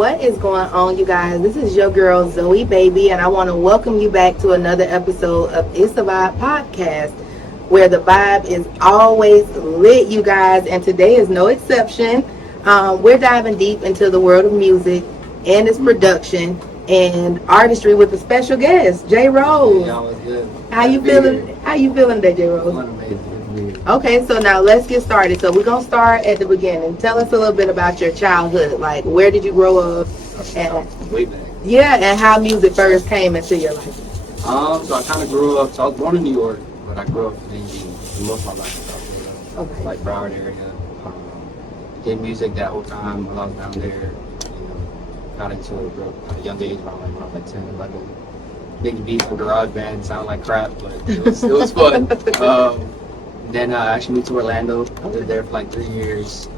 What is going on, you guys? This is your girl Zoe Baby, and I want to welcome you back to another episode of It's a Vibe podcast, where the vibe is always lit, you guys, and today is no exception. We're diving deep into the world of music and its production and artistry with a special guest, JRose. Y'all was good. How you feeling? How you feeling today, JRose? Feeling amazing. Okay, so now let's get started. So we're gonna start at the beginning. Tell us a little bit about your childhood. Like, where did you grow up? And Way back. yeah, and how music first came into your life. So I kind of grew up. So I was born in New York, but I grew up in most of my life in South Florida, Okay. like Broward area. Did music that whole time while I was down there. Got into it at a young age, around when I was like 10, 11. Making beats for garage band, sounded like crap, but it was fun. Then I actually moved to Orlando. I lived there for like 3 years.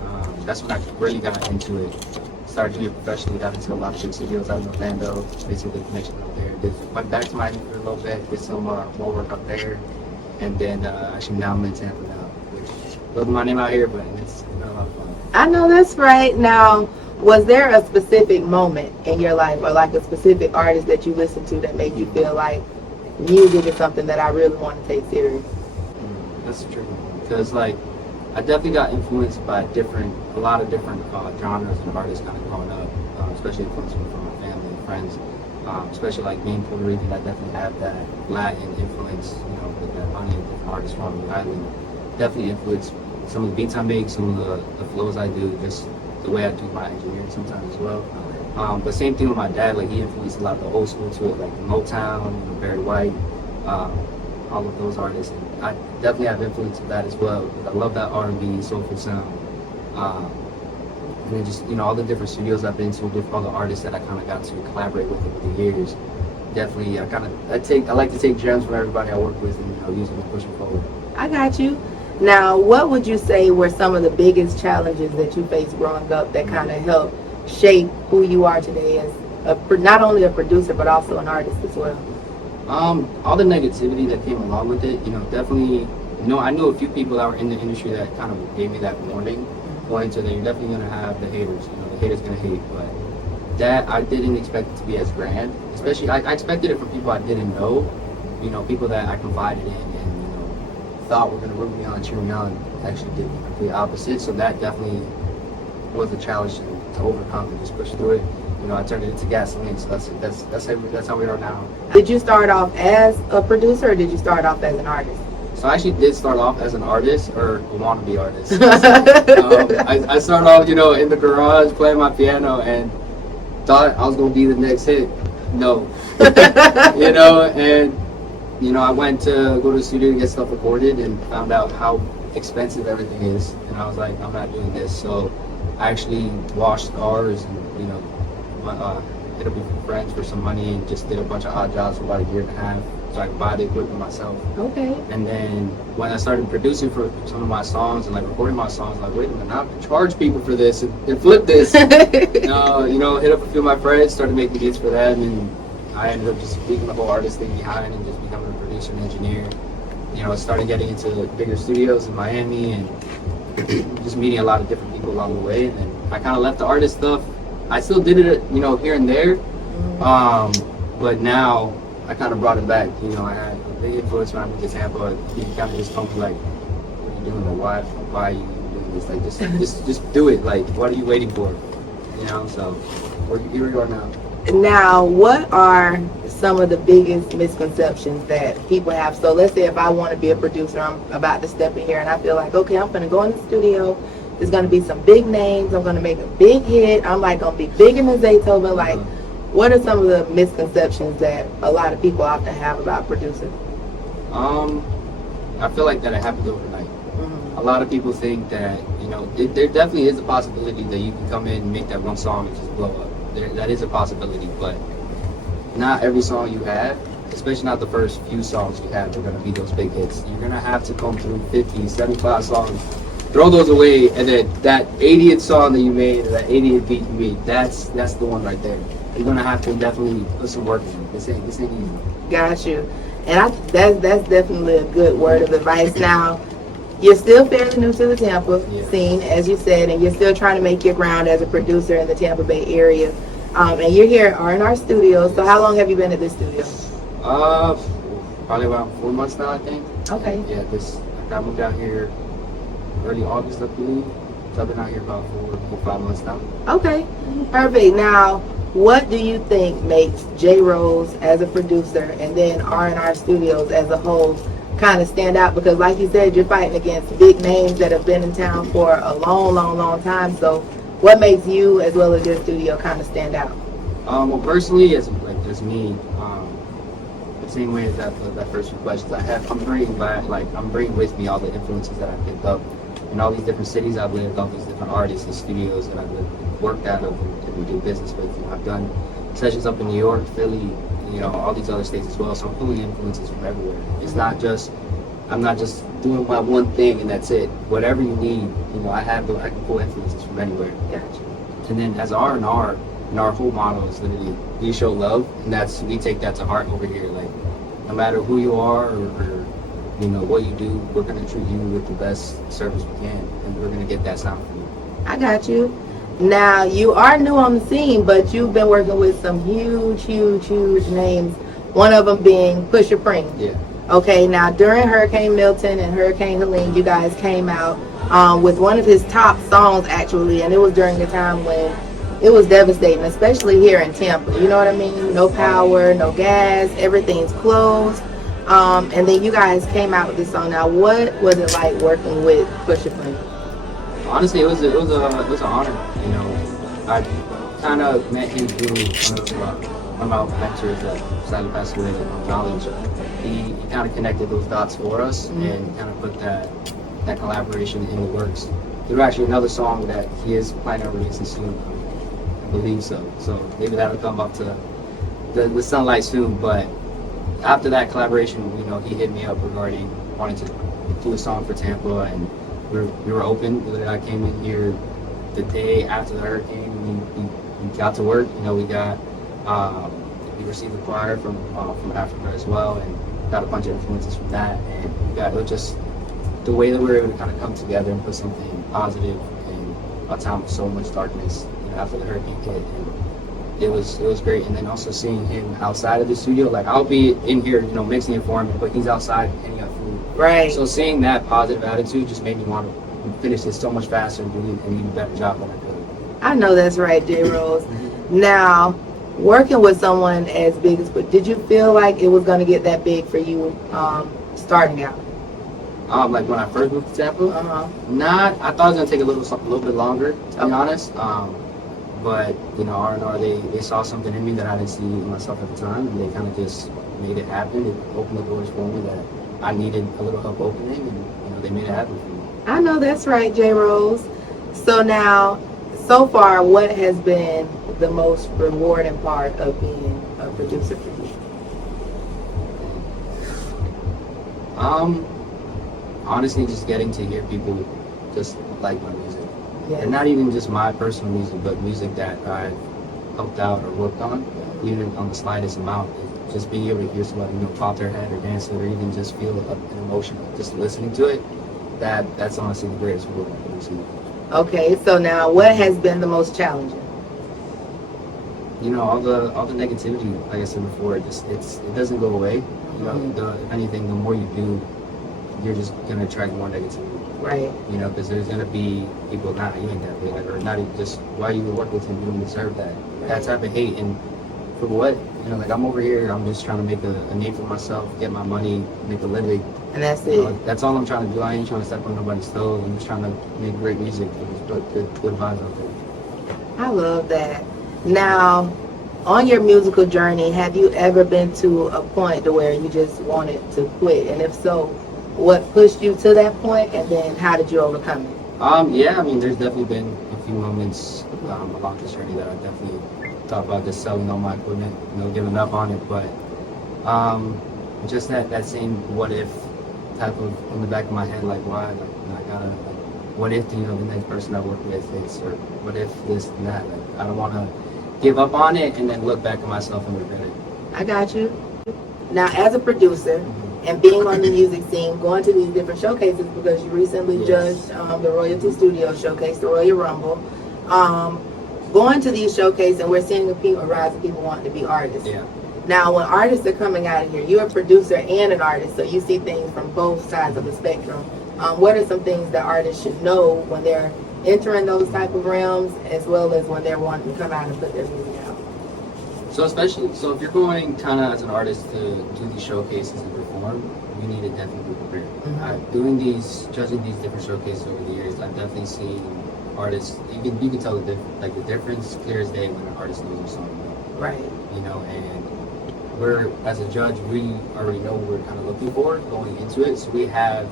That's when I really got into it. Started doing it professionally, got into a lot of shit studios out in Orlando. Basically, the connection out there. Went back to Miami for a little bit, did some more work up there. And then actually now I'm in Tampa now, which building my name out here, but it's been a lot of fun. I know that's right. Now, was there a specific moment in your life or like a specific artist that you listened to that made you feel like music is something that I really want to take serious? That's true, because like I definitely got influenced by a lot of different genres and artists kind of growing up, especially influenced from my family and friends. Especially like being Puerto Rican, I definitely have that Latin influence, with that money and different artists from the island. Definitely influenced some of the beats I make, some of the flows I do, just the way I do my engineering sometimes as well. But same thing with my dad, like he influenced a lot of the old school to it, like Motown, Barry White, all of those artists. And I definitely have influence of that as well. I love that R&B, soulful sound. And then just, all the different studios I've been to, all the artists that I kind of got to collaborate with over the years. Definitely, I like to take gems from everybody I work with and use them to push them forward. I got you. Now, what would you say were some of the biggest challenges that you faced growing up that kind of helped shape who you are today as not only a producer but also an artist as well? All the negativity that came along with it, definitely, I knew a few people that were in the industry that kind of gave me that warning, going to that you're definitely going to have the haters, the haters going to hate, but that I didn't expect it to be as grand, especially, I expected it from people I didn't know, people that I confided in and, thought were going to root me on, cheer me on, actually did the complete opposite, so that definitely was a challenge to overcome and just push through it. I turned it into gasoline, so that's how we are now. Did you start off as a producer or did you start off as an artist? So I actually did start off as an artist, or a wannabe artist. I started off, in the garage playing my piano and thought I was going to be the next hit. No. And, I went to go to the studio to get stuff recorded and found out how expensive everything is. And I was like, I'm not doing this. So I actually washed cars and, hit up with friends for some money and just did a bunch of odd jobs for about a year and a half so I could buy the equipment myself. Okay. And then when I started producing for some of my songs and like recording my songs, like, wait a minute, I can charge people for this and flip this. Hit up a few of my friends, started making beats for them, and I ended up just leaving the whole artist thing behind and just becoming a producer and engineer. Started getting into bigger studios in Miami and just meeting a lot of different people along the way. And then I kind of left the artist stuff. I still did it, here and there, but now I kind of brought it back. I had a big influence when I moved to Tampa. He kind of just told me like, "What are you doing? Why are you doing this? Like, just do it. Like, what are you waiting for?" So here we are now. Now, what are some of the biggest misconceptions that people have? So let's say if I want to be a producer, I'm about to step in here and I feel like, okay, I'm going to go in the studio. There's going to be some big names. I'm going to make a big hit. I'm like going to be bigger than Zaytoven. Like, what are some of the misconceptions that a lot of people often have about producing? I feel like that it happens overnight. A lot of people think that, there definitely is a possibility that you can come in and make that one song and just blow up. That is a possibility, but not every song you have, especially not the first few songs you have, are going to be those big hits. You're going to have to come through 50, 75 songs, throw those away, and then that 80th song that you made, or that 80th beat you made, that's the one right there. You're going to have to definitely put some work in. This ain't easy. Got you. And that's definitely a good word of advice. Now, you're still fairly new to the Tampa scene, as you said, and you're still trying to make your ground as a producer in the Tampa Bay area. And you're here at RNR Studios. So how long have you been at this studio? Probably about 4 months now, I think. Okay. Yeah, I moved out here early August, I believe. So I've been out here about 4 or 5 months now. Okay, perfect. Now, what do you think makes JRose as a producer and then R&R Studios as a whole kind of stand out? Because like you said, you're fighting against big names that have been in town for a long, long, long time. So what makes you as well as your studio kind of stand out? Well, personally, as me, the same way as that first question, I'm bringing with me all the influences that I picked up in all these different cities I've lived, all these different artists and studios that I've worked out of and do business with. I've done sessions up in New York, Philly, all these other states as well. So I'm pulling influences from everywhere. I'm not just doing my one thing and that's it. Whatever you need, I can pull influences from anywhere. Gotcha. And then as R&R, and our whole model is literally we show love, and we take that to heart over here. Like, no matter who you are or what you do, we're gonna treat you with the best service we can, and we're gonna get that sound from you. I got you. Now, you are new on the scene, but you've been working with some huge, huge, huge names. One of them being Pusha Pring. Yeah. Okay, now during Hurricane Milton and Hurricane Helene, you guys came out with one of his top songs, actually, and it was during the time when it was devastating, especially here in Tampa. You know what I mean? No power, no gas, everything's closed. And then you guys came out with this song. Now, what was it like working with Pusha Pring? Honestly, it was an honor. I kind of met him through one of my mentors that sadly passed away in college. He kind of connected those dots for us and kind of put that collaboration in the works. There's actually another song that he is planning on releasing soon. I believe so. So maybe that'll come up to the sunlight soon. But after that collaboration, he hit me up regarding wanting to do a song for Tampa, and we were open. I came in here the day after the hurricane. We got to work. We received a choir from Africa as well, and got a bunch of influences from that. And it was just the way that we were able to kind of come together and put something positive in a time of so much darkness. After the hurricane hit, and it was great. And then also seeing him outside of the studio, like I'll be in here, mixing it for him, but he's outside hanging up food. Right. So seeing that positive attitude just made me want to finish this so much faster and do an even better job than I could. I know that's right, JRose. Now, working with someone as big as, but did you feel like it was going to get that big for you starting out? Like when I first moved to Tampa, I thought it was gonna take a little bit longer, to be honest. But R&R, they saw something in me that I didn't see in myself at the time, and they kind of just made it happen. It opened the doors for me that I needed a little help opening, and they made it happen for me. I know that's right, JRose. So now, so far, what has been the most rewarding part of being a producer for you? Honestly, just getting to hear people just like my music. Yeah. And not even just my personal music, but music that I've helped out or worked on, even on the slightest amount. Just being able to hear somebody, pop their head or dance it, or even just feel an emotion, just listening to it, that's honestly the greatest reward I've ever seen. Okay, so now what has been the most challenging? All the negativity, like I said before, it doesn't go away. If anything, the more you do, you're just gonna attract more negativity. Right. Because there's gonna be people not even that way, or not even just why you work with him, you don't deserve that. Right. That type of hate, and for what? I'm over here, I'm just trying to make a name for myself, get my money, make a living. And that's it. That's all I'm trying to do. I ain't trying to step on nobody's toes. I'm just trying to make great music and put good vibes out there. I love that. Now, on your musical journey, have you ever been to a point to where you just wanted to quit? And if so, what pushed you to that point, and then how did you overcome it? Yeah, there's definitely been a few moments along this journey that I definitely thought about just selling all my equipment, giving up on it. But just that same what if type of in the back of my head, like why, I gotta, what if the next person I work with is, or what if this and that? I don't want to give up on it and then look back at myself and regret it. I got you. Now, as a producer, and being on the music scene, going to these different showcases, because you recently judged the Royalty Studios Showcase, the Royal Rumble. going to these showcases and we're seeing a rise of people wanting to be artists. Yeah. Now, when artists are coming out of here, you're a producer and an artist, so you see things from both sides of the spectrum. What are some things that artists should know when they're entering those type of realms, as well as when they're wanting to come out and put their music out? So if you're going kind of as an artist to do these showcases and perform, you need to definitely be prepared. Judging these different showcases over the years, I've definitely seen artists. You can tell the difference clear as day when an artist knows their song. Right. And we're, as a judge, we already know what we're kind of looking for going into it. So we have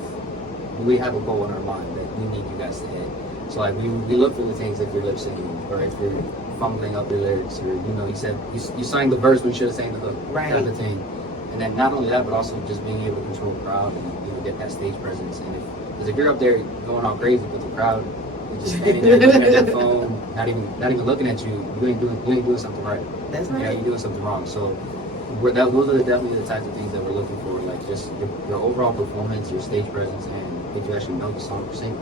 a goal in our mind that we need you guys to hit. So like we look for the things like you're lip syncing, or if you're fumbling up your lyrics, or you said you sang the verse when you should have sang the hook, right? Type of thing. And then not only that, but also just being able to control the crowd and get that stage presence. And if you're up there going all crazy with the crowd, you're just standing there looking at their phone, not even looking at you, you ain't doing something right. That's right. You're doing something wrong. So those are definitely the types of things that we're looking for, like just your overall performance, your stage presence, and if you actually know the song you're singing.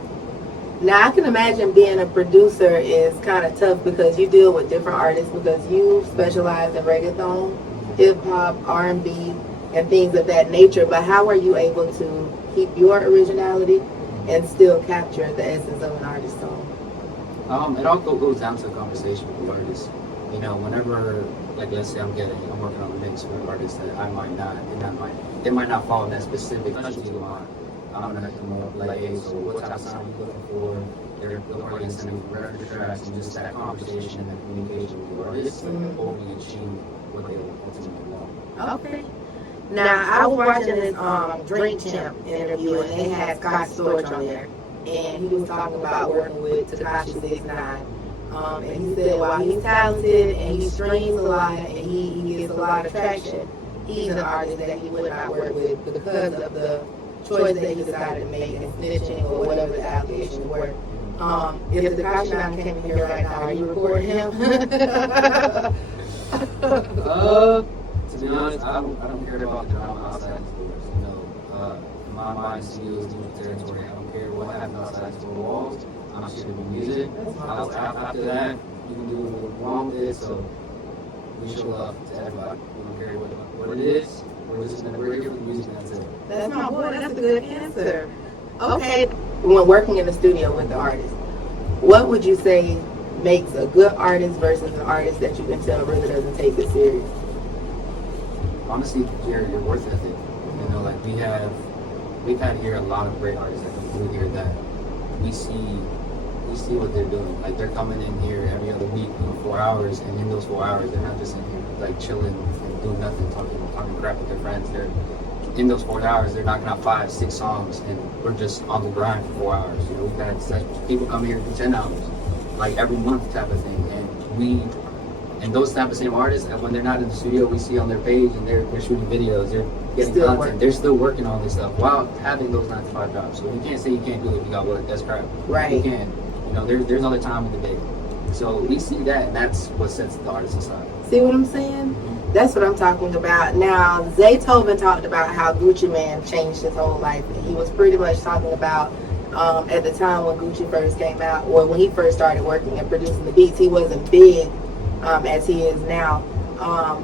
Now, I can imagine being a producer is kind of tough because you deal with different artists, because you specialize in reggaeton, hip-hop, R&B, and things of that nature. But how are you able to keep your originality and still capture the essence of an artist's song? It all goes down to a conversation with the artist. Whenever, like, let's say I'm working on a mix with an artist that they might not follow that specific line. I'm gonna have to know, like, hey, so what type of sound are you looking for? They're already sending record tracks, and just that conversation and that communication with the artist, hopefully achieve what they ultimately want. Okay. Now, I was watching this Drink Champ interview, and they had Scott Storch on there, and he was talking about working with Tekashi 6ix9ine. And he said while he's talented and he streams a lot and he gets a lot of traction, he's an artist that he would not work with because of the choice that he decided to make and snitching or whatever the allegations were. If Tekashi 9 came in here right now, are you recording him? To be honest, I don't care about the drama outside the doors. In my mind, studios do territory. I don't care what happens outside the four walls. I'm shooting the music. After that, you can do what you want with it. So we show love to everybody. We don't care what it is. We're here for the music, and that's it. That's my boy. That's a good answer. Okay. When working in the studio with the artist, what would you say makes a good artist versus an artist that you can tell really doesn't take it serious? Honestly, your worth ethic. Like we've had here a lot of great artists that come through here that we see what they're doing. Like they're coming in here every other week, 4 hours, and in those 4 hours, they're not just in here like chilling and doing nothing, talking crap with their friends. They're in those 4 hours, they're knocking out 5-6 songs, and we're just on the grind for 4 hours. We've had people come here for 10 hours, like every month type of thing, and those type of same artists, and when they're not in the studio, we see on their page, and they're shooting videos, they're getting still content, working. They're still working on this stuff while having those 9-to-5 jobs. So you can't say you can't do it if you got work. That's crap. Right. You can. There's other time in the day. So we see that, and that's what sets the artist aside. See what I'm saying? That's what I'm talking about. Now, Zaytoven talked about how Gucci Mane changed his whole life. And he was pretty much talking about at the time when Gucci first came out, or when he first started working and producing the beats, he wasn't big as he is now.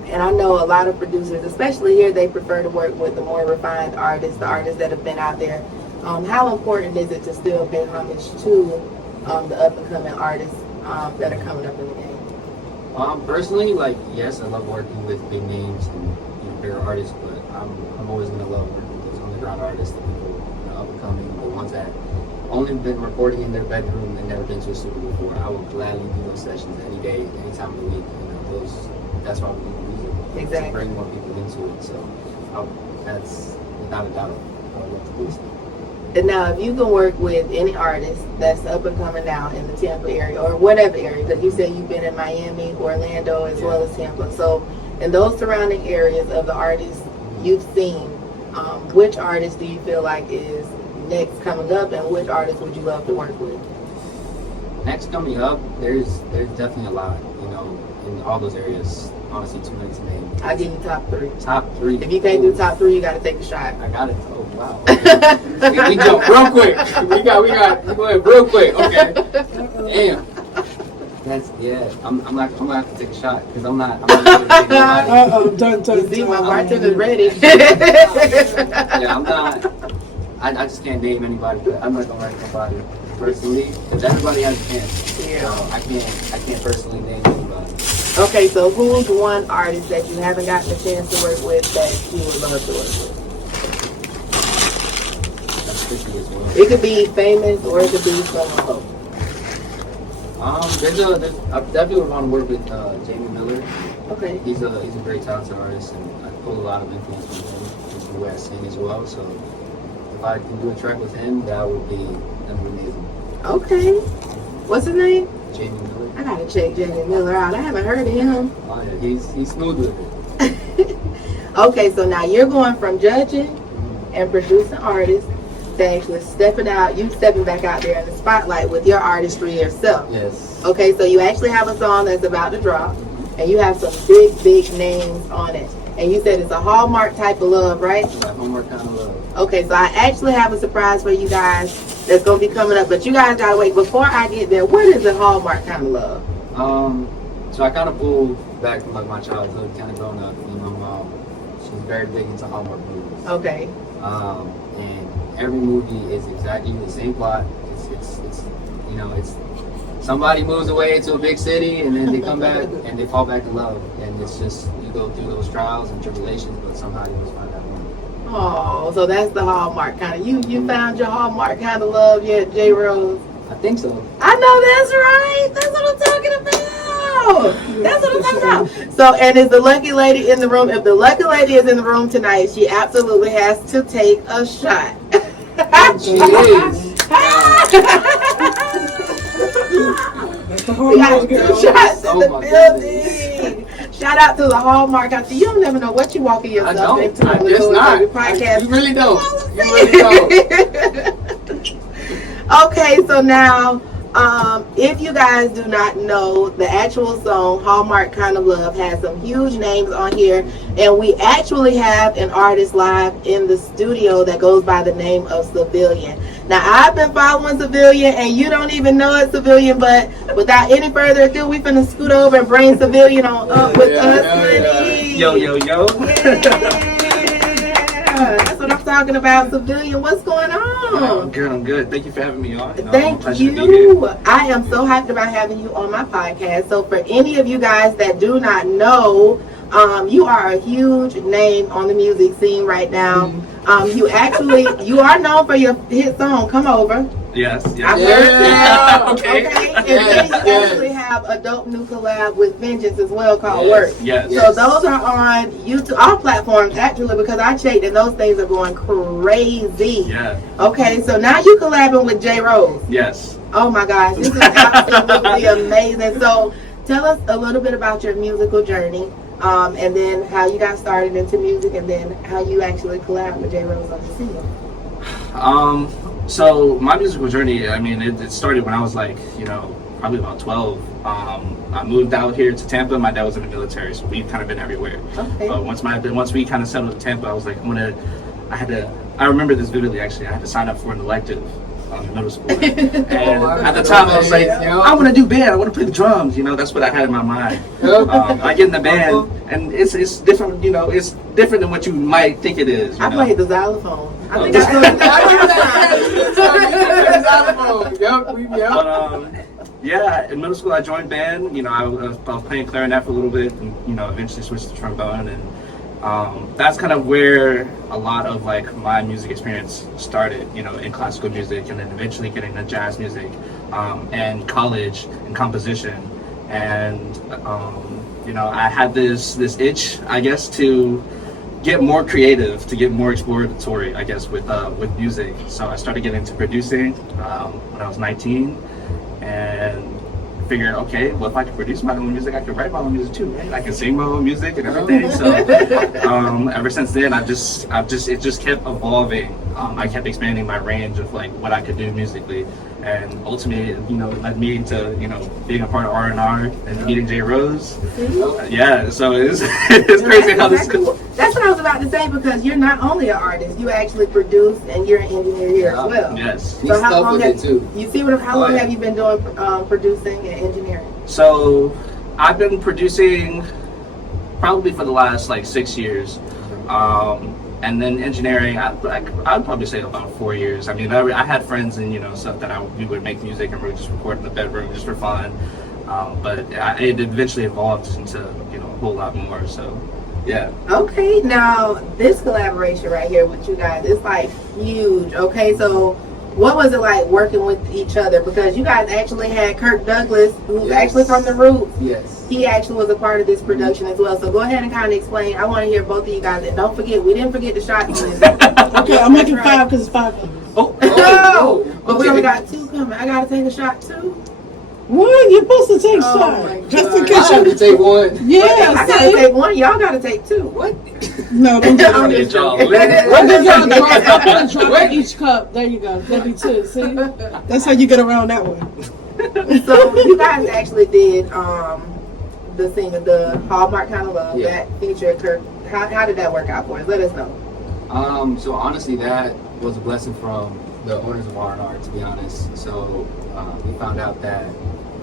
And I know a lot of producers, especially here, they prefer to work with the more refined artists, the artists that have been out there. How important is it to still pay homage to the up-and-coming artists that are coming up in the game? Personally, yes, I love working with big names and bigger artists, but I'm always gonna love working with those underground artists, the people up and coming, the ones that only been recording in their bedroom and never been to a studio before. I will gladly do those sessions any day, any time of the week. That's why we do music. Exactly. To bring more people into it. So that's without a doubt what I love to do. And now, if you can work with any artist that's up and coming now in the Tampa area or whatever area, because you said you've been in Miami, Orlando, as well as Tampa. So, in those surrounding areas of the artists you've seen, which artist do you feel like is next coming up, and which artist would you love to work with? Next coming up, there's definitely a lot, in all those areas. Honestly, too many to name. I'll give you top 3. Top 3. If you can't do top 3, you got to take a shot. I got it. Oh wow. Okay. we jump real quick. We got. Go ahead, real quick. Okay. Damn. That's I'm gonna have to take a shot because I'm not good at taking Don't. You see, my bartender's ready. Yeah, I'm not. I just can't name anybody. But I'm not gonna write nobody personally because everybody has a chance. Yeah. So I can't personally name anybody. Okay, so who's one artist that you haven't gotten a chance to work with that you would love to work with? That's tricky as well. It could be famous or it could be someone local. I definitely would want to work with Jamie Miller. Okay. He's a very talented artist, and I pull a lot of influence from him. Just the way I sing as well. So if I can do a track with him, that'd be amazing. Okay. What's his name? Jamie Miller. I gotta check Jamie Miller out. I haven't heard of him. Oh yeah, he's smooth with it. Okay, so now you're going from judging and producing artists to actually stepping back out there in the spotlight with your artistry yourself. Yes. Okay, so you actually have a song that's about to drop, and you have some big names on it. And you said it's a Hallmark type of love, right? Hallmark Kind of Love. Okay, so I actually have a surprise for you guys that's going to be coming up, but you guys gotta wait. Before I get there, what is a Hallmark Kind of Love? So I kind of pulled back from like my childhood, kind of growing up. You know, my mom, she's very big into Hallmark movies. Okay. And every movie is exactly the same plot. It's somebody moves away to a big city and then they come back and they fall back in love. And it's just, you go through those trials and tribulations, but somehow you just find that one. Oh, so that's the Hallmark kind of. You found your Hallmark kind of love yet, JRose? I think so. I know that's right. That's what I'm talking about. That's what I'm talking about. So, and is the lucky lady in the room? If the lucky lady is in the room tonight, she absolutely has to take a shot. She is. We got 2 shots in the building. Shout out to the Hallmark. You don't never know what you walking yourself into. I guess not. Podcast. You really don't. You really don't. Okay, so now, if you guys do not know, the actual song Hallmark Kind of Love has some huge names on here, and we actually have an artist live in the studio that goes by the name of Savilion. Now, I've been following Savilion, and you don't even know it's Savilion, but without any further ado, we finna scoot over and bring Savilion on up with us, honey. Yo. Yeah. That's what I'm talking about, Savilion. What's going on? I'm good. Thank you for having me on. Thank pleasure you. to be here. I am so hyped about having you on my podcast. So for any of you guys that do not know, you are a huge name on the music scene right now. You are known for your hit song, Come Over. Yes. I've heard that. Okay. And then you actually have a dope new collab with Vengeance as well called Work. Yes. So those are on YouTube, all platforms actually, because I checked and those things are going crazy. Yeah. Okay, so now you collabing with JRose. Yes. Oh my gosh, this is absolutely amazing. So tell us a little bit about your musical journey, and then how you got started into music, and then how you actually collab with JRose on the scene. So my musical journey, I mean, it started when I was like, probably about 12. I moved out here to Tampa. My dad was in the military, so we've kind of been everywhere. Okay. But once we kind of settled in Tampa, I was like, I remember this vividly actually. I had to sign up for an elective in middle school. And at the time, I was like, I want to do band. I want to play the drums. That's what I had in my mind. I get in the band, and it's different. It's different than what you might think it is. I played the xylophone. I think But, in middle school I joined band. I was playing clarinet for a little bit, and eventually switched to trombone, and that's kind of where a lot of like my music experience started. In classical music, and then eventually getting into jazz music, and college and composition, and I had this itch, I guess, to get more creative, to get more exploratory, I guess, with music. So I started getting into producing when I was 19, and figured, okay, well, if I can produce my own music, I can write my own music too, right? I can sing my own music and everything. So ever since then, it just kept evolving. I kept expanding my range of like what I could do musically, and ultimately, it led me to being a part of RNR and meeting JRose. So it's crazy how this. That's what I was about to say, because you're not only an artist, you actually produce and you're an engineer here as well. Yes. So how long have too. you see how long have you been doing producing and engineering? So I've been producing probably for the last like 6 years. And then engineering, I'd probably say about 4 years. I mean, I had friends and, stuff that we would make music and we would just record in the bedroom just for fun. But it eventually evolved into, a whole lot more. So, yeah. Okay, now this collaboration right here with you guys, it's like huge. Okay, so what was it like working with each other? Because you guys actually had Kirk Douglas, who's actually from the Roots. Yes. He actually was a part of this production as well. So go ahead and kind of explain. I want to hear both of you guys. And don't forget, we didn't forget the shots. Okay, I'm making 5 because it's 5 of us. Oh, but we only got 2 coming. I gotta take a shot too. What? You're supposed to take Oh shots. my Just in God. case I have to take one. Yeah, I gotta take one. Y'all gotta take 2. What? No, don't do I'm that. just Y'all joking. I'm gonna drop each cup. There you go. That'd be 2. See? That's how you get around that one. So you guys actually did the singer, the Hallmark Kind of Love, Yeah. that featured Kirk. How did that work out for us? Let us know. So honestly, that was a blessing from the owners of RNR, to be honest. So we found out that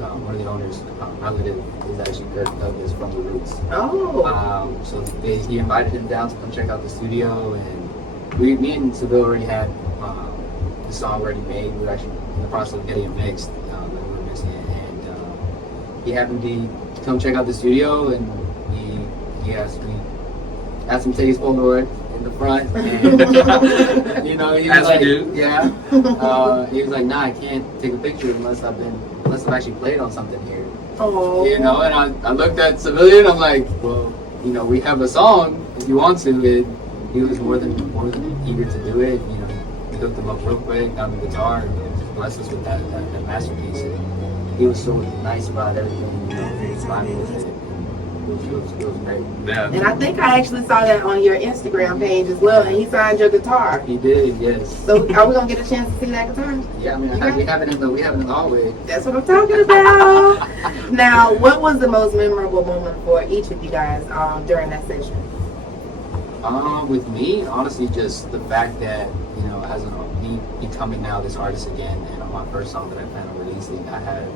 one of the owners' relative is actually Kirk Douglas from the Roots. Oh. So he invited him down to come check out the studio, and me and Saville already had the song already made. We were actually in the process of getting it mixed, that we were mixing it, and he happened to come check out the studio, and he asked him to take his Polaroid in the front, and he was As we like, do. yeah. He was like, nah, I can't take a picture unless I've actually played on something here. Oh. And I looked at Savilion, I'm like, well, we have a song if you want to. And he was more than eager to do it. We hooked him up real quick, got the guitar, and just blessed us with that masterpiece. And he was so nice about everything, vibing with it. It was great. Yeah. And I think I actually saw that on your Instagram page as well, and he signed your guitar. He did, yes. So are we gonna get a chance to see that guitar? Yeah, I mean, we have it in the hallway. That's what I'm talking about. Now, what was the most memorable moment for each of you guys during that session? With me, honestly, just the fact that, as me becoming now this artist again, and on my first song that I plan on releasing, I had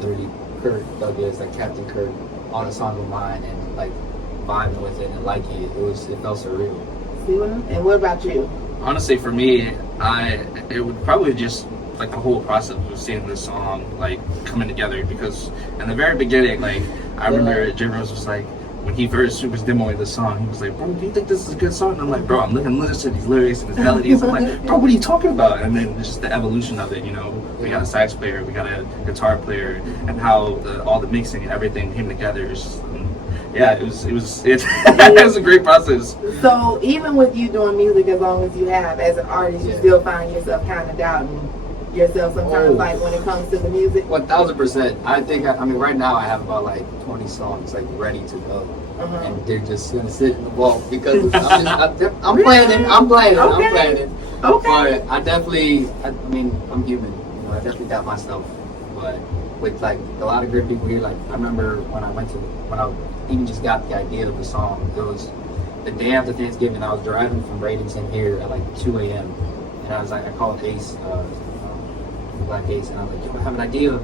literally Kirk Douglas, like Captain Kirk, on a song of mine, and like vibing with it and liking it. It felt surreal. And what about you? Honestly, for me, it would probably just like the whole process of seeing this song like coming together, because in the very beginning, like I remember JRose was like, when he first was demoing the song, he was like, bro, do you think this is a good song? And I'm like, bro, I'm listening to these lyrics and these melodies. I'm like, bro, what are you talking about? And then just the evolution of it, we got a sax player, we got a guitar player, and how all the mixing and everything came together. It was a great process. So even with you doing music as long as you have, as an artist, you still find yourself kind of doubting yourself sometimes, like when it comes to the music? 1000%. I think, right now I have about like 20 songs like ready to go. And they're just gonna sit in the vault because I'm playing it. Okay. But I definitely, I'm human. I definitely doubt myself. But with like a lot of great people here, like I remember when I even just got the idea of the song, it was the day after Thanksgiving. I was driving from Bradenton here at like 2 a.m. and I was like, I called Ace, Black Ace, and I was like, I have an idea.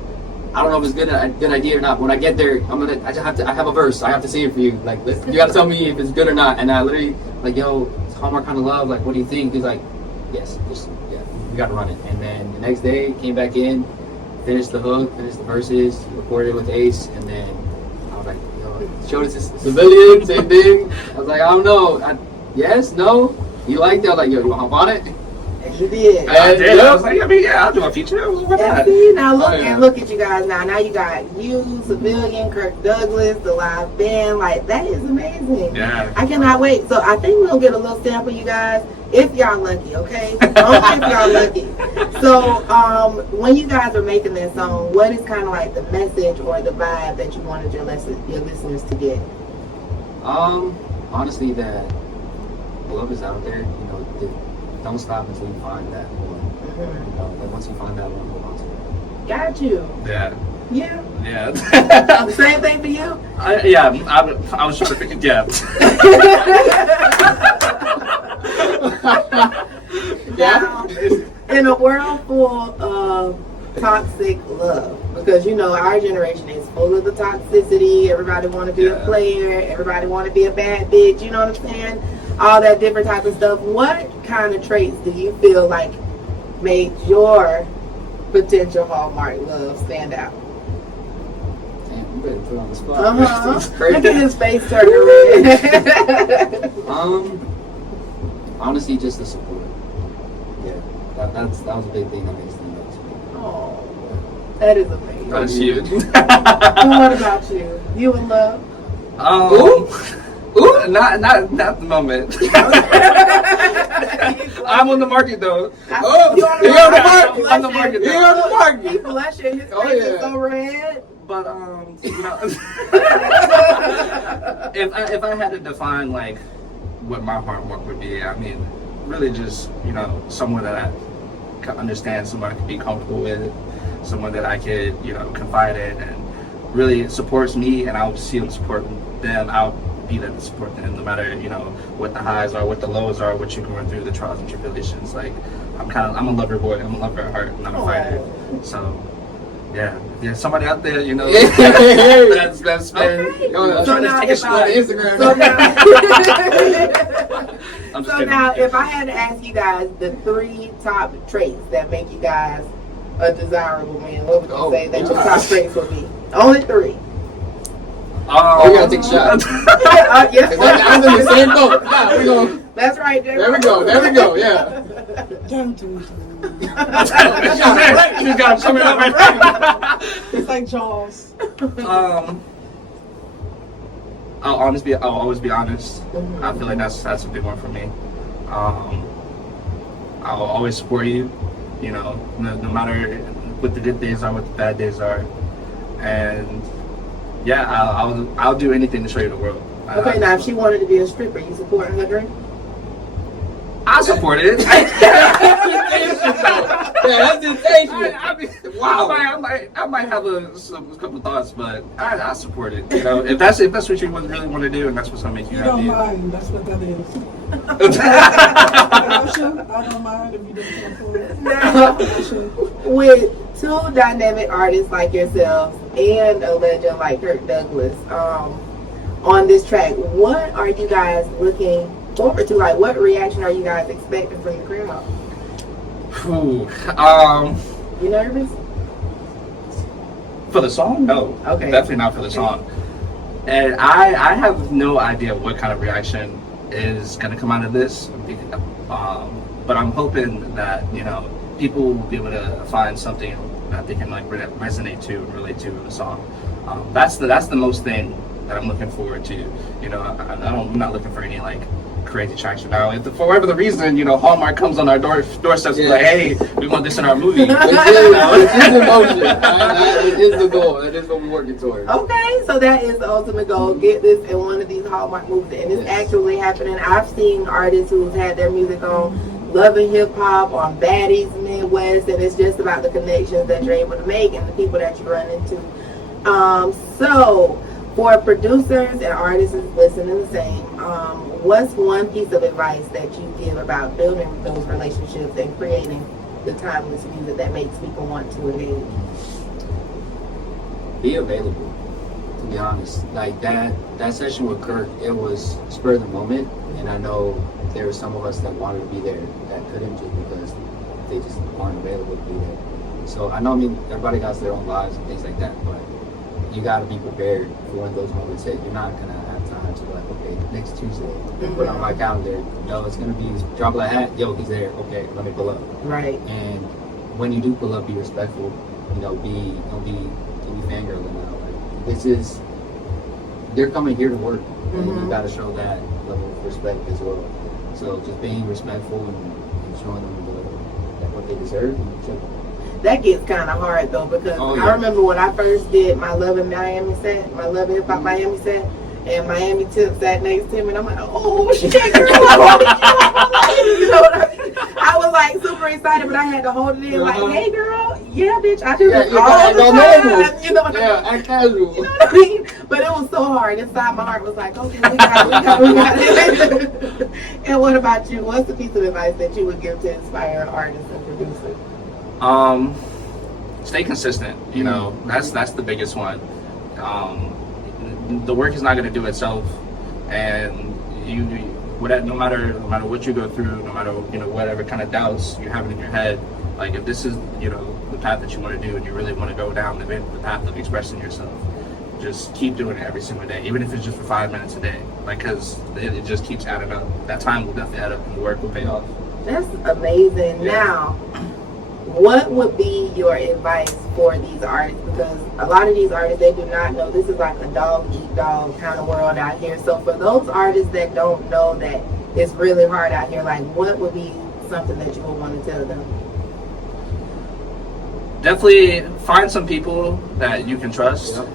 I don't know if it's a good idea or not. But when I get there, I have a verse. I have to sing it for you. Like, you gotta tell me if it's good or not. And I literally like, yo, it's Hallmark Kind of Love. Like, what do you think? He's like, yes, we gotta run it. And then the next day, came back in, finished the hook, finished the verses, recorded it with Ace, and then I was like, yo, showed it to Savilion, same thing. I was like, I don't know. Yes, no. You liked it? I was like, yo, you wanna hop on it? And you did. I did. I was like, I'll do a feature. Why And not? see, now look at you guys now. Now you got you, Savilion, Kirk Douglas, the live band. Like, that is amazing. Yeah. I cannot wait. So I think we'll get a little sample, you guys, if y'all lucky, okay? Only if y'all lucky. So when you guys are making that song, what is kind of like the message or the vibe that you wanted your listeners to get? Honestly, that love is out there. Don't stop until you find that one. Like once you find that one, hold on to it. Got you. Yeah. Yeah. Yeah. Same thing for you? I was trying to figure. Yeah. Now, in a world full of toxic love? Because you know our generation is full of the toxicity. Everybody want to be a player. Everybody want to be a bad bitch. You know what I'm saying? All that different type of stuff. What kind of traits do you feel like made your potential Hallmark love stand out? Damn, you better put on the spot. It's Look crazy. at his face turning red. Honestly, just the support. Yeah, that was a big thing that makes them up to me. Oh, that is amazing. That's huge. And what about you? You in love? Ooh, not at the moment. I'm on the market though. You on the market? On the market. He on the market. He blushing. His Oh, face is yeah. so red. But you know, if I had to define like what my hard work would be, I mean, really just someone that I can understand, someone I can be comfortable with, someone that I could confide in, and really supports me, and I'll see them supporting them. I'll be there to support them, no matter what the highs are, what the lows are, what you're going through, the trials and tribulations. Like I'm a lover boy. I'm a lover at heart, not a fighter. So. Yeah, somebody out there, that's been Okay. Trying to take a shot on Instagram. So now, if I had to ask you guys the 3 top traits that make you guys a desirable man, what would you say that your top traits would be? Only 3. We gotta take a shot. Yes. I was in the same boat. Yeah, we go. That's right. There we go. Yeah. She's got him coming up right It's like Jaws. I'll always be honest. I feel like that's a big one for me. I'll always support you, no matter what the good days are, what the bad days are, and I'll do anything to show you the world. Okay, now if she wanted to be a stripper, you support her dream? I support it. That's intentional. Wow. I might have a couple thoughts, but I support it. If that's what you really want to do, and that's what's gonna make you You happy. don't mind. That's what that is. I don't mind if you don't support it. Now, with 2 dynamic artists like yourselves and a legend like Kirk Douglas on this track, what are you guys looking forward to? Like, what reaction are you guys expecting from the crowd? You nervous? For the song, no. Okay. Definitely not for the song. And I have no idea what kind of reaction is going to come out of this. But I'm hoping that, people will be able to find something that they can resonate to and relate to in the song. That's the most thing that I'm looking forward to. I'm not looking for any crazy traction now. If for whatever the reason, Hallmark comes on our doorsteps and like, hey, we want this in our movie. It is emotion. That is the goal. That is what we're working towards. Okay, so that is the ultimate goal. Get this in one of these Hallmark movies, and it's actually happening. I've seen artists who've had their music on Love and Hip Hop, on Baddies Midwest, and it's just about the connections that you're able to make and the people that you run into. So for producers and artists listening the same, what's one piece of advice that you give about building those relationships and creating the timeless music that makes people want to engage? Be available, to be honest. Like that session with Kirk, it was spur of the moment, and I know there were some of us that wanted to be there that couldn't just because they just weren't available to be there. So I know, everybody got their own lives and things like that, but you got to be prepared for when those moments hit. You're not gonna have time to be like, okay, next Tuesday, put on my calendar. No, it's gonna be drop a hat. Yo, he's there. Okay, let me pull up. Right. And when you do pull up, be respectful. Don't be fangirling now. Like, they're coming here to work, and you got to show that level of respect as well. So just being respectful and showing them what they deserve. That gets kind of hard though, because I remember when I first did my Love in Miami set, my Love and Hip Hop Miami set, and Miami Tip sat next to me, and I'm like, oh shit, girl, you know what I mean? I was like super excited, but I had to hold it in, like, hey girl, yeah, bitch, I do this all the time. You know what I mean? Act casual. You know what I mean? But it was so hard. Inside my heart was like, okay, we got it. And what about you? What's the piece of advice that you would give to inspire artists and producers? stay consistent. You know, that's the biggest one. The work is not going to do itself, and no matter what you go through, no matter whatever kind of doubts you have in your head, like if this is the path that you want to do and you really want to go down the path of expressing yourself, just keep doing it every single day, even if it's just for 5 minutes a day, like, because it just keeps adding up. That time will definitely add up and the work will pay off. That's amazing. Yeah. Now, what would be your advice for these artists? Because a lot of these artists, they do not know this is like a dog eat dog kind of world out here. So for those artists that don't know that it's really hard out here, like, what would be something that you would want to tell them? Definitely find some people that you can trust. Yep.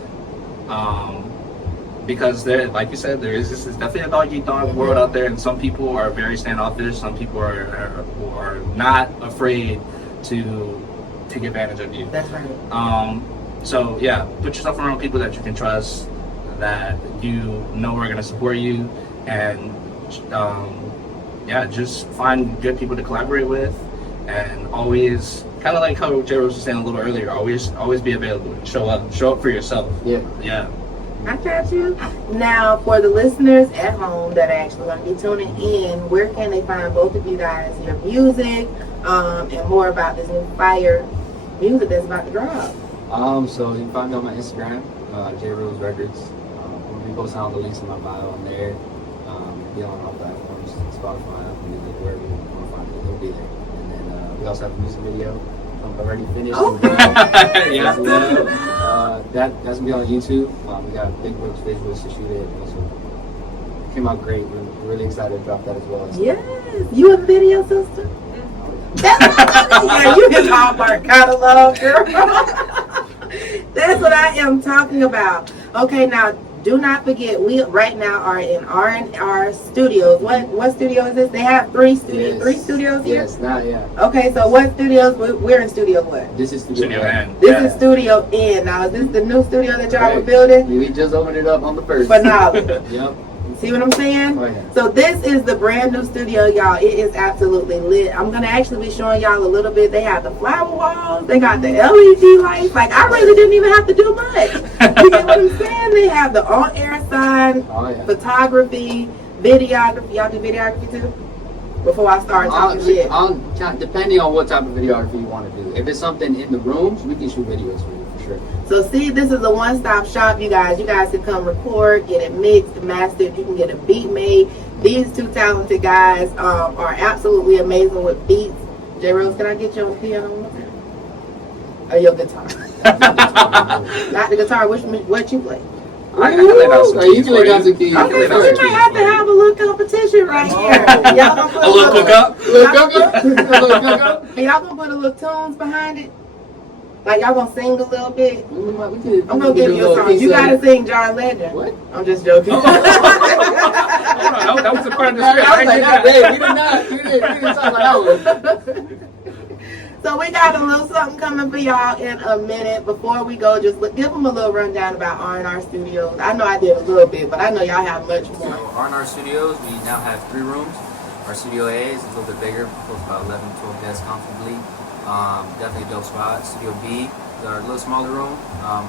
Because there, like you said, this is definitely a dog eat dog world out there, and some people are very standoffish. Some people are not afraid to take advantage of you. That's right. So yeah, put yourself around people that you can trust, that you know are going to support you, and just find good people to collaborate with, and always, kind of like how JRose was saying a little earlier, always be available. Show up for yourself. Yeah. I got you. Now, for the listeners at home that are actually going to be tuning in, where can they find both of you guys, your music, and more about this new fire music that's about to drop? So you can find me on my Instagram, JRose Records. We'll be posting all the links in my bio on there. Be on all platforms, Spotify, Apple Music, wherever you want to find it, it'll be there. And then we also have a music video already finished. Okay. Yeah. That's gonna be on YouTube. We got Big Brooks visuals to shoot it. So came out great. We're really excited to drop that as well. So. Yes. You a video sister? Yeah, you his Hallmark Kind of Love, girl. That's what I am talking about. Okay, now do not forget, we right now are in RNR Studios. What studio is this? They have three studios here? Yes, yeah. Okay, so what studios? We're in studio what? This is Studio N. This is Studio N. Now, is this the new studio that y'all were building? We just opened it up on the 1st. Phenomenal. Yep. See what I'm saying? Oh, yeah. So this is the brand new studio, y'all. It is absolutely lit. I'm going to actually be showing y'all a little bit. They have the flower walls. They got the LED lights. Like, I really didn't even have to do much. You get what I'm saying? They have the on-air sign, photography, videography. Y'all do videography too? Before I start talking shit. Depending on what type of videography you want to do. If it's something in the rooms, we can shoot videos for you for sure. So see, this is a one-stop shop, you guys. You guys can come record, get it mixed, mastered. You can get a beat made. These two talented guys are absolutely amazing with beats. JRose, can I get you on the piano one more time? Or your guitar? Not the guitar. What you play? I can lay down some keys. Okay, so we might have to have a little competition right here. Y'all gonna put a little cook-up? Y'all gonna put a little tunes behind it? Like y'all gonna sing a little bit? I'm gonna give you a song. You gotta sing John Legend. What? I'm just joking. That was a part of the script. I was like, we didn't talk about that one. So we got a little something coming for y'all in a minute. Before we go, just give them a little rundown about RNR Studios. I know I did a little bit, but I know y'all have much more. So RNR Studios, we now have 3 rooms. Our Studio A is a little bit bigger, holds about 11, 12 desks comfortably. Definitely a dope spot. Studio B is our little smaller room,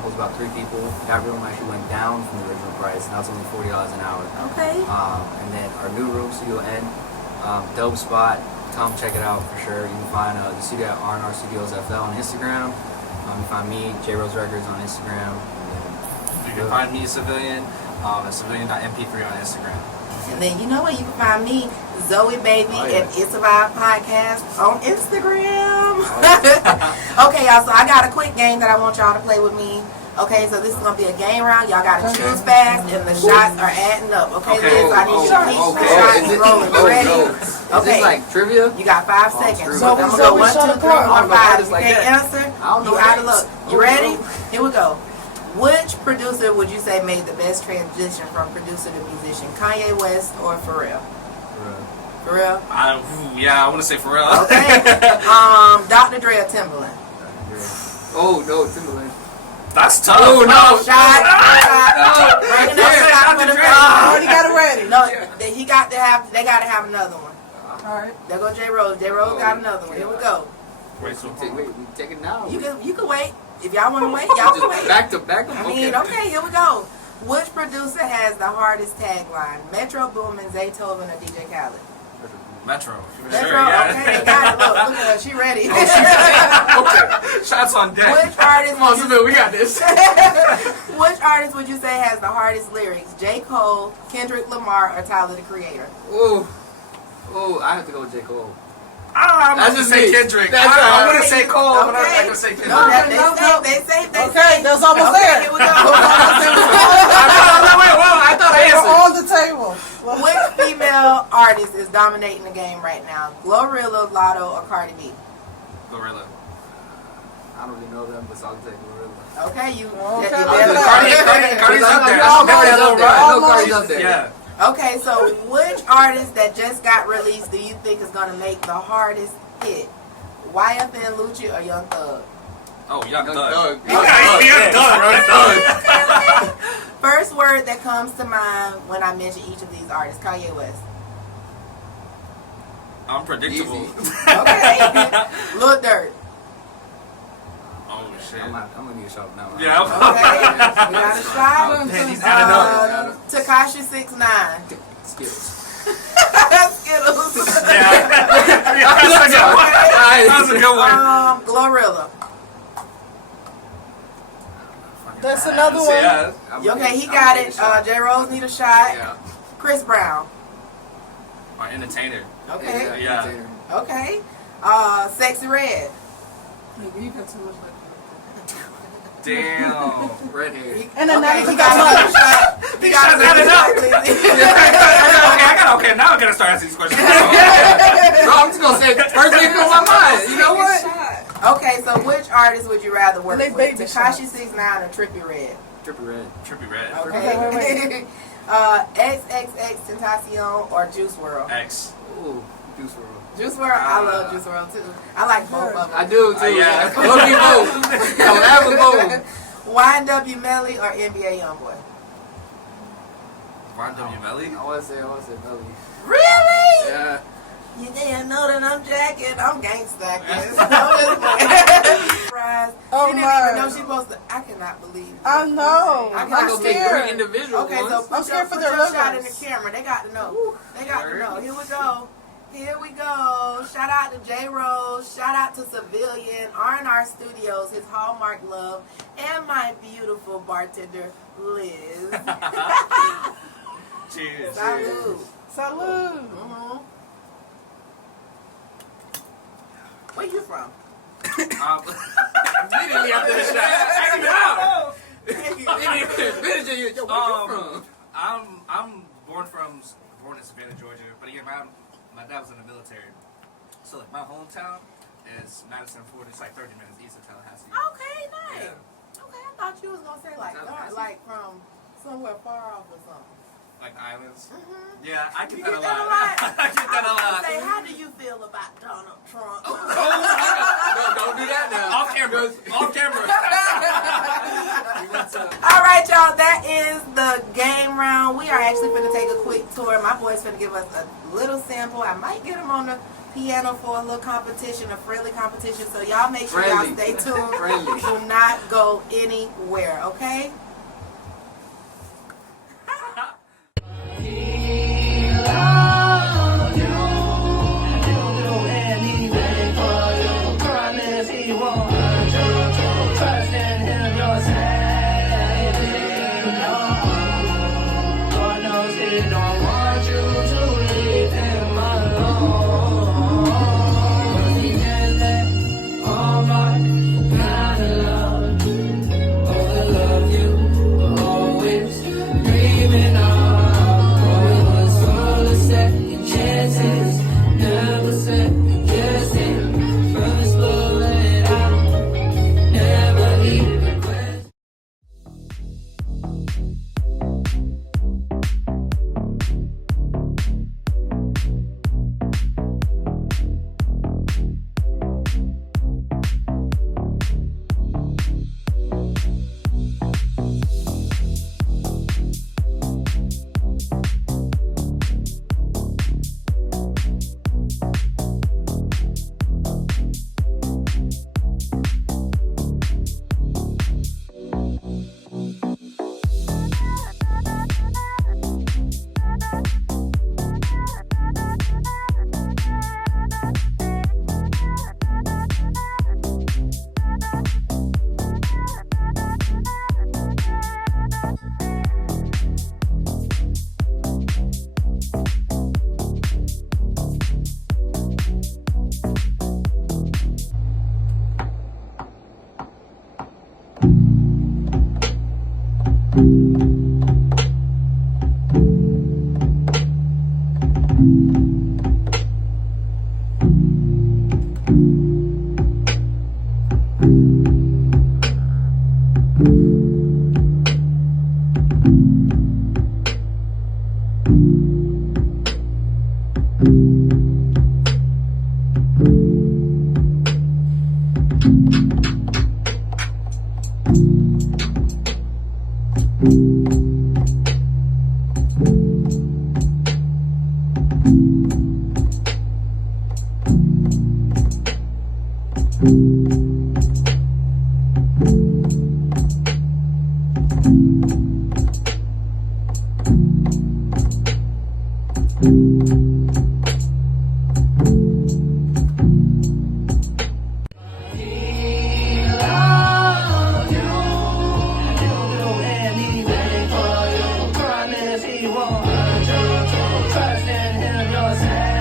holds about 3 people. That room actually went down from the original price. Now it's only $40 an hour. Okay. And then our new room, Studio N, dope spot. Come check it out for sure. You can find the studio at RNR Studios FL on Instagram. You can find me, JRose Records on Instagram. You can find me, Savilion, at Savilion.mp3 on Instagram. And then you know where you can find me, Zoe Baby, at It's a Vibe Podcast on Instagram. Okay, y'all, so I got a quick game that I want y'all to play with me. Okay, so this is going to be a game round. Y'all got to choose fast, and the shots are adding up. Okay, Liz, I need you to keep the shots rolling. You ready? Is this like trivia? You got 5 seconds. So I'm going to go 1, 2, 3, 4, 5. If you can't answer, you out of luck. You ready? Here we go. Which producer would you say made the best transition from producer to musician? Kanye West or Pharrell? Pharrell? I want to say Pharrell. Okay. Dr. Dre or Timbaland? Oh, no, Timbaland. That's tough. Oh, no. Shot. Already got it ready. No, they got to have another one. All right. There go JRose. JRose got another one. Here we go. Wait, so Wait, we take it now. You can wait. If y'all want to wait, y'all can wait. Back to back. I mean, okay, here we go. Which producer has the hardest tagline? Metro Boomin, Zaytoven, or DJ Khaled? Metro. For Metro, sure, yeah. okay, got it. Look at her, she ready. Okay. Shots on deck. Which artist? Come on, Saville, we got this. Which artist would you say has the hardest lyrics? J. Cole, Kendrick Lamar, or Tyler the Creator? Ooh, I have to go with J. Cole. I'm That's going to just say me. Kendrick. That's I'm right. going to say Cole, but I'm Okay. not going to say Kendrick. No, they say. Okay, that's almost Okay, there. here we go. I thought I They're answered. on the table. Which female artist is dominating the game right now? Glorilla, Lotto, or Cardi B? Gorilla. I don't really know them, but so I'll take Gorilla. Okay, you. Okay, Cardi's up there. I know Never had a little run. I know Cardi's up there. Yeah. Okay, so which artist that just got released do you think is going to make the hardest hit? YFN, Lucci, or Young Thug? Oh, Young Young Thug. Thug. Young Thug. First word that comes to mind when I mention each of these artists. Kanye West. Unpredictable. Easy. Okay. Lil Durk. Oh, shit. I'm gonna need a shot now. Yeah. Okay. We got a shot. Man, he's adding up. Tekashi 6ix9ine. Skittles. Skittles. Yeah. That's a good one. Glorilla. That's another one. Yeah. Okay, he got it. JRose need a shot. Yeah. Chris Brown. Our entertainer. Okay. Yeah. Okay. Sexy Red. Nigga, you got too much. Damn. Red hair. And then now Okay, he he got got money. another shot. He got added up. another Okay, now I gotta start asking these questions. Bro, I'm just gonna say first thing comes to my mind. You know what? Okay, so which artist would you rather work They with? baby Tekashi 6ix9ine or Trippie Redd? Trippie Red. Trippie Red. Okay. XXX Tentacion or Juice WRLD? X. Ooh, Juice WRLD. Juice WRLD, I love Juice WRLD too. I like both of them. I do too. Yeah. Love me both. Don't ever both. YNW Melly or NBA Youngboy? YNW Melly? I wanna say Melly. Really? Yeah. You didn't know that I'm jacking. I'm gangsta. I guess. I'm just playing. Surprise. Oh, She didn't my. even know she supposed to. I cannot believe. I know. I I'm got gonna take scared. three individual Okay, so ones. put I'm scared for put their your shot in the livers. camera. They got to know. They got to know. Here we go. Here we go. Shout out to JRose. Shout out to Savilion, RNR Studios, his Hallmark Love, and my beautiful bartender, Liz. Cheers. Salud. Salud. Mhm. Where you from? Immediately after the shot. Ask me out. Immediately. Yo, where you from? I'm born in Savannah, Georgia, but again, my dad was in the military. So like my hometown is Madison, Florida. It's like 30 minutes east of Tallahassee. Okay, nice. Yeah. Okay, I thought you was gonna say like from somewhere far off or something. Like the islands. Mm-hmm. Yeah, I get You that a get that a lot. lot. I get that a lot. Say, how do you feel about Donald Trump? No, don't do that now. Off camera. Off camera. All right, y'all. That is the game round. We are actually going to take a quick tour. My boy's going to give us a little sample. I might get him on the piano for a little competition, a friendly competition. So y'all make sure y'all stay tuned. Friendly. Do not go anywhere, okay? Hallmark kind of love. Oh, I love you. Trust in him, your Savior.